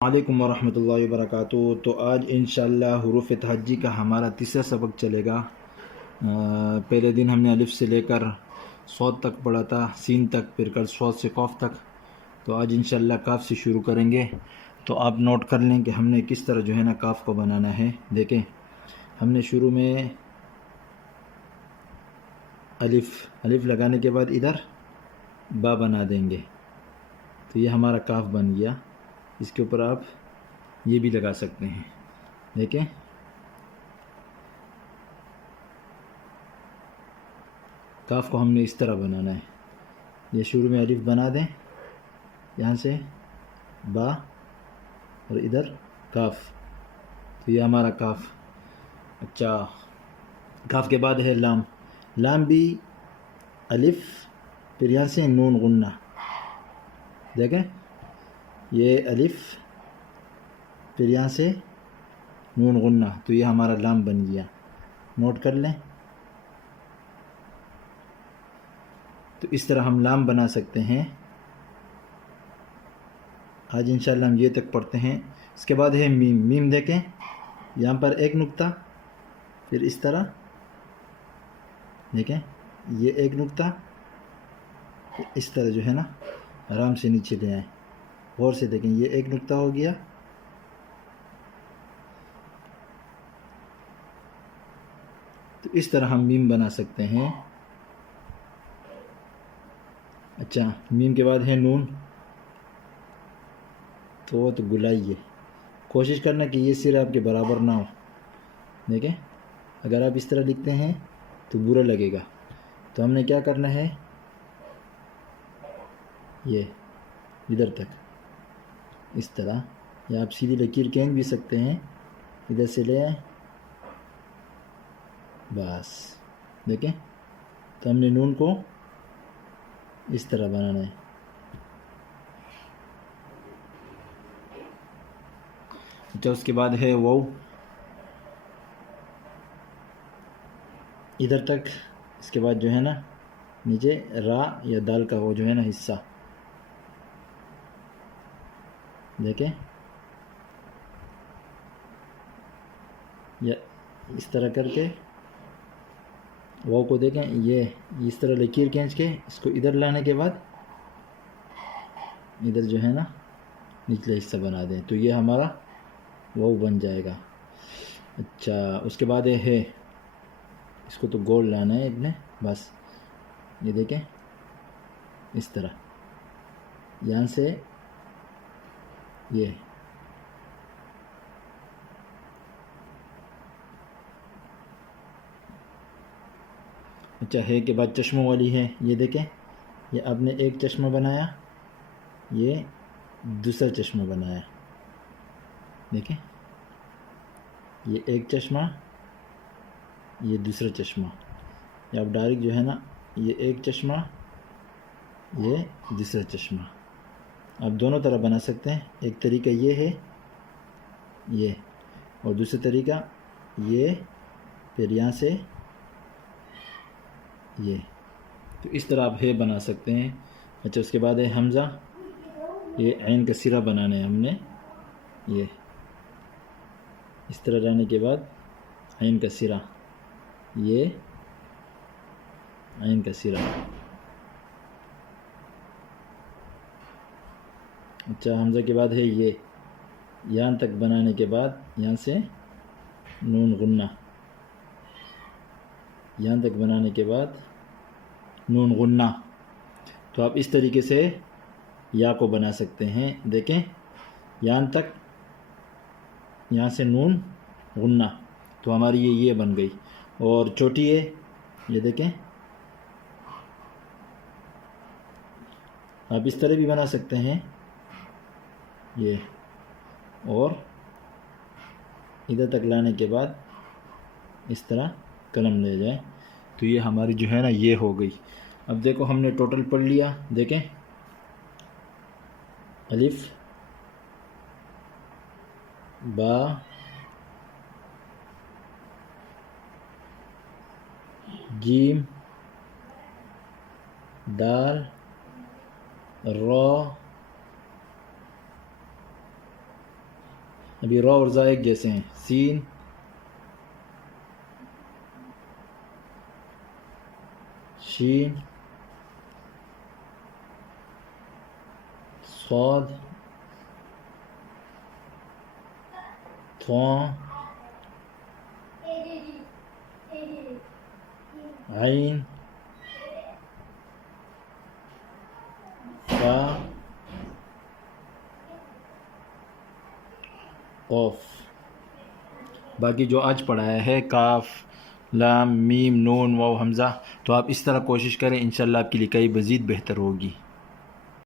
علیکم ورحمۃ اللہ وبرکاتہ۔ تو آج انشاءاللہ حروف تہجی کا ہمارا تیسرا سبق چلے گا۔ پہلے دن ہم نے الف سے لے کر صاد تک پڑھا تھا، سین تک، پھر کل صاد سے قاف تک۔ تو آج انشاءاللہ کاف سے شروع کریں گے۔ تو آپ نوٹ کر لیں کہ ہم نے کس طرح جو ہے نا کاف کو بنانا ہے۔ دیکھیں، ہم نے شروع میں الف لگانے کے بعد ادھر با بنا دیں گے، تو یہ ہمارا کاف بن گیا۔ اس کے اوپر آپ یہ بھی لگا سکتے ہیں۔ دیکھیں، کاف کو ہم نے اس طرح بنانا ہے۔ یہ شروع میں الف بنا دیں، یہاں سے با اور ادھر کاف، تو یہ ہمارا کاف۔ اچھا، کاف کے بعد ہے لام۔ لام بھی الف، پھر یہاں سے نون غنہ۔ دیکھیں، یہ الف، پھر یہاں سے نون غنہ، تو یہ ہمارا لام بن گیا۔ نوٹ کر لیں۔ تو اس طرح ہم لام بنا سکتے ہیں۔ آج انشاءاللہ ہم یہ تک پڑھتے ہیں۔ اس کے بعد ہے میم۔ میم دیکھیں، یہاں پر ایک نقطہ، پھر اس طرح دیکھیں، یہ ایک نقطہ، اس طرح جو ہے نا آرام سے نیچے لے آئیں۔ غور سے دیکھیں، یہ ایک نقطہ ہو گیا، تو اس طرح ہم میم بنا سکتے ہیں۔ اچھا، میم کے بعد ہے نون، تو گلائیے، کوشش کرنا کہ یہ سر آپ کے برابر نہ ہو۔ دیکھیں، اگر آپ اس طرح لکھتے ہیں تو برا لگے گا۔ تو ہم نے کیا کرنا ہے، یہ ادھر تک اس طرح، یا آپ سیدھی لکیر کھینچ بھی سکتے ہیں، ادھر سے لے آئیں، بس۔ دیکھیں، تو ہم نے نون کو اس طرح بنانا ہے۔ اچھا، اس کے بعد ہے واو، ادھر تک۔ اس کے بعد جو ہے نا نیچے را یا دال کا وہ جو ہے نا حصہ، دیکھیں، یا اس طرح کر کے واو کو دیکھیں، یہ اس طرح لکیر کھینچ کے اس کو ادھر لانے کے بعد ادھر جو ہے نا نچلا حصہ بنا دیں، تو یہ ہمارا واو بن جائے گا۔ اچھا، اس کے بعد یہ ہے، اس کو تو گول لانا ہے ابن، بس یہ دیکھیں اس طرح، یہاں سے یہ، اچھا، ہے کے بعد چشموں والی ہے۔ یہ دیکھیں، یہ آپ نے ایک چشمہ بنایا، یہ دوسرا چشمہ بنایا، دیکھیں، یہ ایک چشمہ، یہ دوسرا چشمہ، یا آپ ڈائریکٹ جو ہے نا یہ ایک چشمہ، یہ دوسرا چشمہ، آپ دونوں طرح بنا سکتے ہیں۔ ایک طریقہ یہ ہے، یہ، اور دوسرا طریقہ یہ، پھر یہاں سے یہ، تو اس طرح آپ ہے بنا سکتے ہیں۔ اچھا، اس کے بعد ہے حمزہ، یہ عین کا سرہ بنانا ہے ہم نے، یہ اس طرح لانے کے بعد عین کا سرہ، یہ عین کا سرہ۔ اچھا، حمزہ کے بعد ہے یہ، یہاں تک بنانے کے بعد یہاں سے نون غنہ، یہاں تک بنانے کے بعد نون غنہ، تو آپ اس طریقے سے یا کو بنا سکتے ہیں۔ دیکھیں، یہاں تک، یہاں سے نون غنہ، تو ہماری یہ بن گئی۔ اور چھوٹی ہے، یہ دیکھیں، آپ اس طرح بھی بنا سکتے ہیں، یہ، اور ادھر تک لانے کے بعد اس طرح قلم لے جائیں، تو یہ ہماری جو ہے نا یہ ہو گئی۔ اب دیکھو، ہم نے ٹوٹل پڑھ لیا۔ دیکھیں، الف، با، جیم، دال، را، ابھی را اور زا ایک جیسے ہیں. سین شین صاد طا عین فا قوف. باقی جو آج پڑھایا ہے کاف لام میم نون واو حمزہ، تو آپ اس طرح کوشش کریں، انشاءاللہ آپ کی لکھائی مزید بہتر ہوگی.